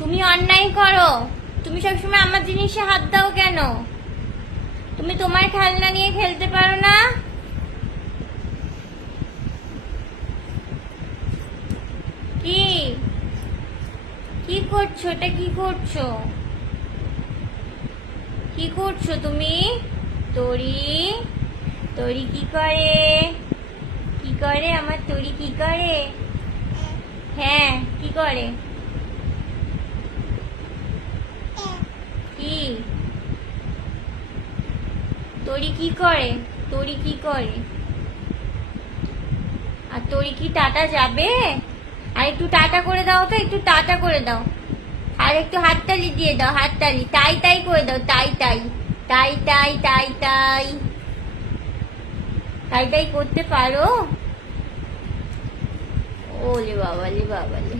তুমি অন্যায় করো, তুমি সবসময় আমার জিনিসে হাত দাও কেন? তুমি তোমার খেলনা নিয়ে খেলতে পারো না? কি কি করছো? এটা কি করছো? কি করছো তুমি? তরি তরি কি করে? কি করে আমার তরি? কি করে? হ্যাঁ, কি করে? কি তরি কি করে? তরি কি করে? আর তরি কি টাটা যাবে? আর একটু টাটা করে দাও তো, একটু টাটা করে দাও। আর একটু হাততালি দিয়ে দাও, হাততালি। তাই তাই করে দাও, তাই তাই তাই তাই তাই তাই তাই তাই করতে পারো? ওলে বাবালে বাবালে।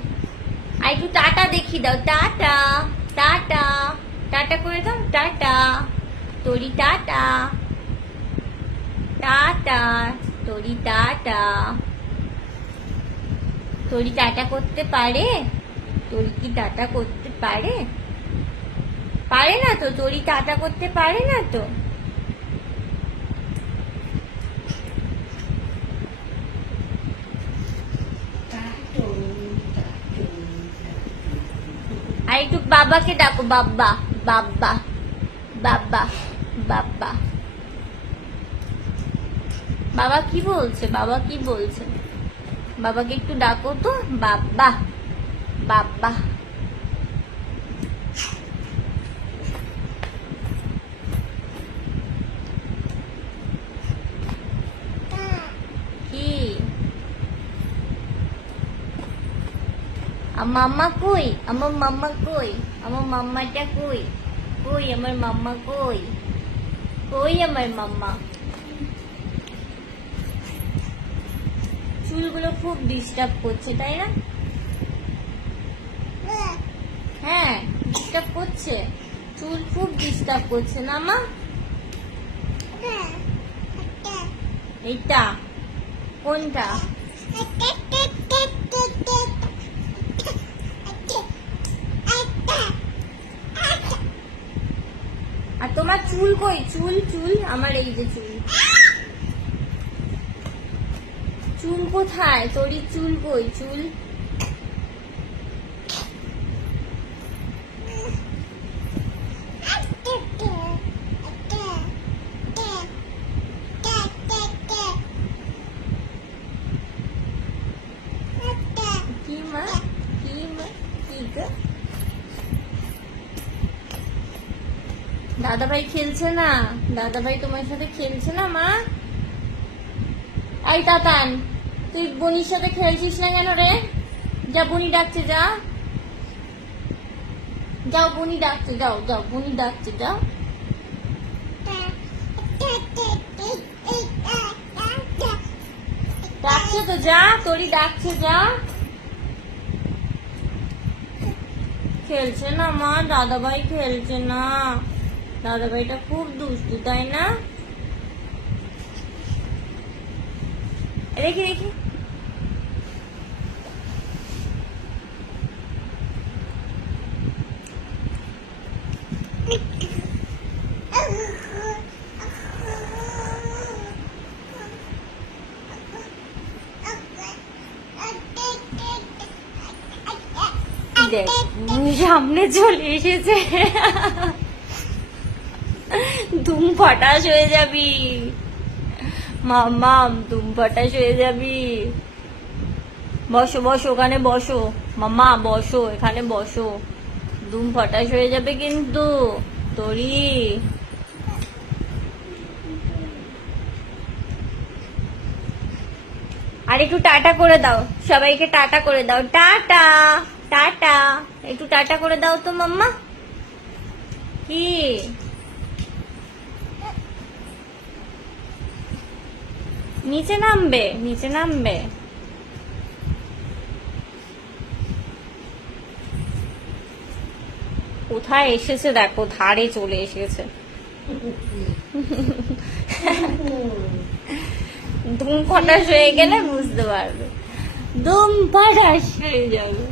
আর একটু টাটা দেখিয়ে দাও, টাটা টাটা টাটা করে দাও, টাটা তরি, টাটা টাটা তরি, টাটা। তরি টাটা করতে পারে? তরি কি টাটা করতে পারে? পারে না তো, তরি টাটা করতে পারে না তো। আর একটু বাবাকে ডাকো, বাব্বা বাব্বা বাব্বা বাব্বা। বাবা কি বলছে? বাবা কি বলছে? বাবাকে একটু ডাকো তো, বাব্বা বাব্বা। কি আমার মাম্মা কই? আমার মাম্মা কই? আমার মাম্মাটা কই? কই আমার মাম্মা? কই কই আমার মাম্মা? চুলগুলো খুব ডিস্টার্ব করছে, তাই না? হ্যাঁ, ডিস্টার্ব করছে। চুল খুব ডিস্টার্ব করছে না মা? এইটা কোনটা? আর তোমার চুল কই? চুল চুল আমার এই যে চুল, চুল কোথায়? তোর চুল কই? চুল কি মা? কি মা? কি গো? দাদাভাই খেলছে না? দাদাভাই তোমার সাথে খেলছে না মা? এই তাতান, তুই বনির সাথে খেলছিস না কেন রে? যা, বনি ডাকছে, যা যাও, বনি ডাকছে, যাও যাও, বনি ডাকছে, যাও। ডাকছে তো, যা, তোরই ডাকছে, যা। খেলছে না মা? দাদাভাই খেলছে না? দাদাভাইটা খুব দুষ্টু, তাই না? দেখি দেখি। দেখ, সামনে চলে এসেছে। ধুম ফটাস হয়ে যাবি মাম্মাম, ধুম ফটাস হয়ে যাবি। বসো বসো, ওখানে বসো মাম্মা, বসো এখানে, বসো। ধুম ফটাস হয়ে যাবে কিন্তু তোরি। আর একটু টাটা করে দাও, সবাইকে টাটা করে দাও, টাটা টাটা। একটু টাটা করে দাও তো মাম্মা। কি নিচে নামবে? নিচে নামবে? কোথায় এসেছে দেখো, ধারে চলে এসেছে। ধুম ফটাস হয়ে গেলে বুঝতে পারবে, ধুম ফটাস হয়ে যাবে।